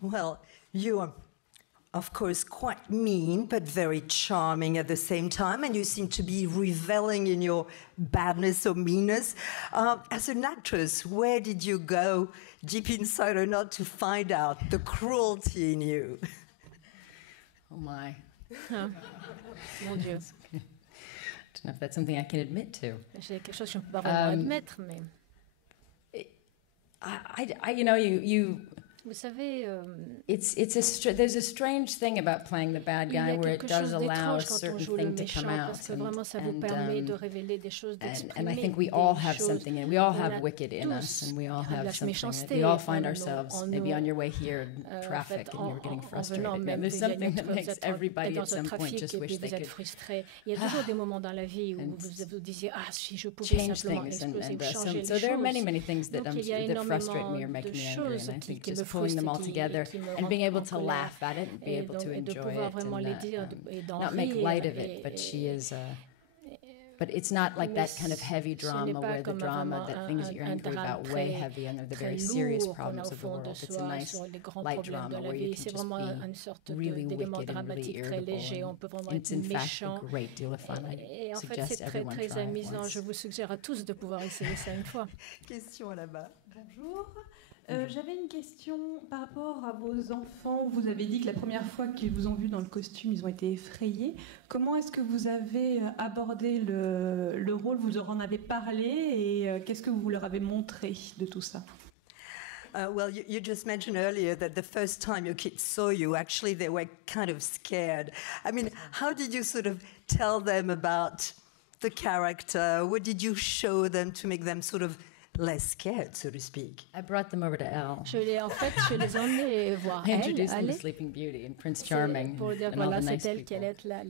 Well, you are, of course, quite mean, but very charming at the same time, and you seem to be reveling in your badness or meanness. As an actress, where did you go, deep inside or not, to find out the cruelty in you? Oh my. Mon Dieu. I don't know if that's something I can admit to. C'est quelque chose que je ne peux pas vraiment admettre, mais... You know, you Vous savez, there's a strange thing about playing the bad guy where it does allow a certain thing to come out. Parce que vraiment, ça vous permet de révéler des choses, d'exprimer and I think we all have something, and we all have wicked in us, and we all have something. We all find ourselves maybe on your way here in traffic, and you're getting frustrated. And there's something that makes everybody at some point just wish they could Il y a toujours des moments dans la vie où vous disiez si je pouvais simplement exploser ou changer les choses. So there are many things that frustrate me or make me angry, and I think just pulling them all together and being able to laugh at it and be able to enjoy it and not make light of it, but she is but it's not like that kind of heavy drama where the drama, that things that you're angry about way heavy and they're the very serious problems of the world. It's a nice light drama where you can just be really wicked and really irritable. And it's in fact a great deal of fun. I suggest everyone try it once. Je vous suggère à tous de pouvoir essayer ça une fois. Question là-bas. Bonjour. J'avais une question par rapport à vos enfants. Vous avez dit que la première fois qu'ils vous ont vu dans le costume, ils ont été effrayés. Comment est-ce que vous avez abordé le rôle? Vous leur en avez parlé et qu'est-ce que vous leur avez montré de tout ça? Well, you just mentioned earlier that the first time your kids saw you, actually they were kind of scared. I mean, how did you sort of tell them about the character? What did you show them to make them sort of less scared, so to speak? I brought them over to Elle. Je les ai emmenés voir Elle. Introduced them to Sleeping Beauty and Prince Charming. Pour dire voilà, c'est elle qui allait être la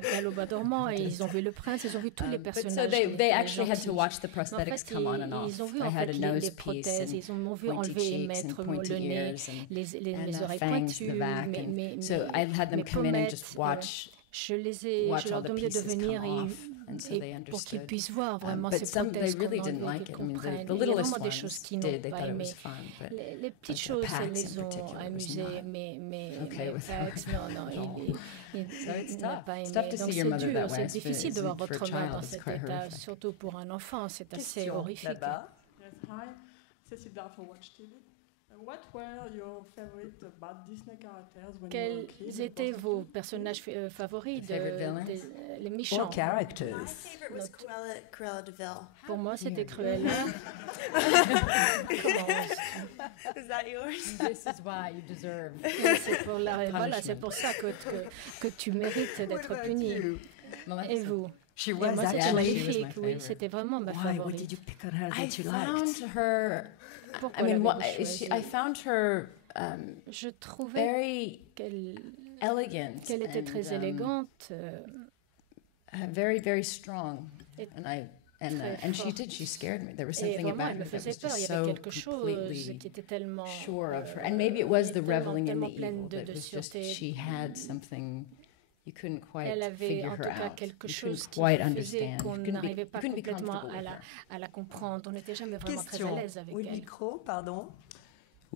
belle au bois dormant, et ils ont vu le prince, ils ont vu tous les personnages. So they actually had to watch the prosthetics come on and off. Ils ont vu en fait les prothèses, ils ont vu enlever et mettre le nez, les oreilles pointues, so I had them come in and just watch. Je leur demandais de venir et pour qu'ils puissent voir vraiment ces prothèses qu'ils comprennent. Il y a vraiment des choses qu'ils n'ont pas aimées. Les petites choses, elles les ont amusées, mais Pax, non, il n'a pas aimé. Donc c'est dur, c'est difficile de voir votre mère dans cet état, surtout pour un enfant, c'est assez horrifique. Cécile Dara for Watch TV. What were your favorite bad Disney characters when you were a kid? Quels étaient vos personnages favoris, les méchants? Or characters. My favorite was Cruella de Vil. Pour moi, c'était Cruella. Is that yours? This is why you deserve. C'est pour ça que tu mérites d'être puni. Et vous? She was magnifique. Oui, c'était vraiment ma favorite. What did you pick on her that you liked? I found her je trouvais qu'elle était très élégante, very, very strong. And she scared me. There was something about her that was just so completely sure of her. And maybe it was the reveling in the evil. That was just, she had something. You couldn't quite figure her out. You couldn't quite understand. Qu'on n'arrivait pas complètement à la comprendre. On n'était jamais vraiment très à l'aise avec elle. Oui, micro, pardon.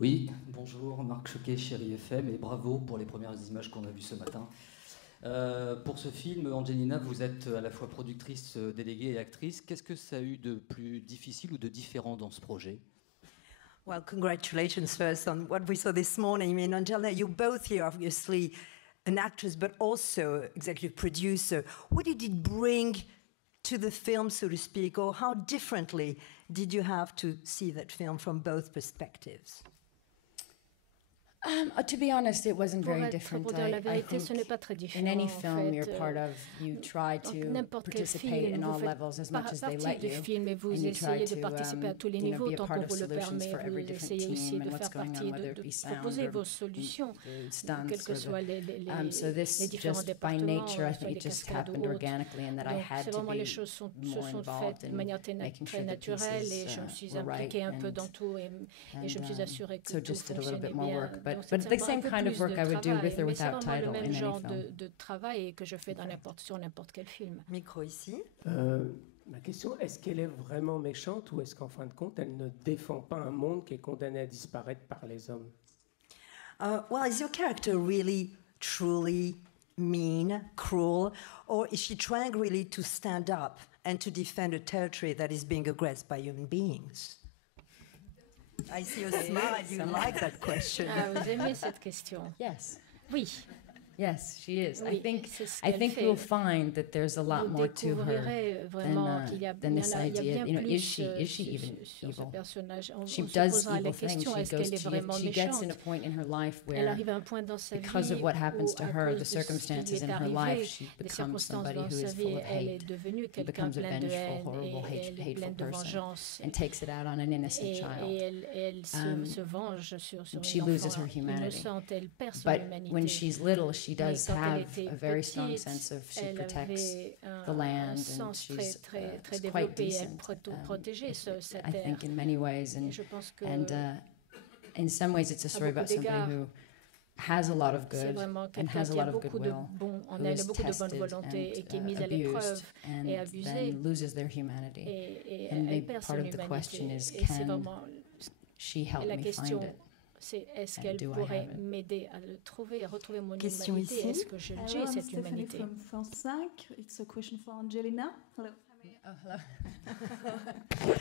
Oui, bonjour, Marc Choquet, Chérie FM, et bravo pour les premières images qu'on a vues ce matin. Pour ce film, Angelina, vous êtes à la fois productrice déléguée et actrice. Qu'est-ce que ça a eu de plus difficile ou de différent dans ce projet? Well, congratulations first on what we saw this morning. I mean, Angelina, you're both here, obviously, an actress, but also executive producer. What did it bring to the film, so to speak, or how differently did you have to see that film from both perspectives? To be honest, it wasn't very different. Pour dire la vérité, ce n'est pas très différent. In any film you're part of, you try to participate in all levels as much as they let you. Et vous essayez de participer à tous les niveaux tant qu'on vous le permet. Vous essayez aussi de faire partie, de proposer vos solutions, quels que soient les différents départements, soit les cascades ou autres. Donc, c'est vraiment les choses se sont faites de manière très naturelle et je me suis impliquée un peu dans tout et je me suis assurée que tout fonctionnait bien. But the same kind of work I would do with or without title in any film. De travail que je fais sur n'importe quel film. Micro ici. Ma question, est-ce qu'elle est vraiment méchante ou est-ce qu'en fin de compte, elle ne défend pas un monde qui est condamné à disparaître par les hommes? Well, is your character really, truly mean, cruel, or is she trying really to stand up and to defend a territory that is being aggressed by human beings? I see you smile. You like that question. Ah, vous aimez cette question? Yes. Oui. Yes, she is. Oui, I think we'll find that there's a lot more to her than this idea. You know, is she even evil? She does evil things. She gets in a point in her life where, because of what happens to her, the circumstances in her life, she becomes somebody who is full of hate. She becomes a vengeful, horrible, hateful person and takes it out on an innocent child. She loses her humanity. But when she's little, she does have a very strong sense of she protects the land and she's quite decent. I think in many ways, and in some ways it's a story about somebody who has a lot of good and has a lot of goodwill, who is tested and abused and then loses their humanity. And maybe part of the question is, can she help me find it? C'est est-ce qu'elle pourrait m'aider à le trouver, à retrouver mon humanité? Est-ce que j'ai cette humanité? From France 5. It's a question for Angelina. Hello. Oh, hello.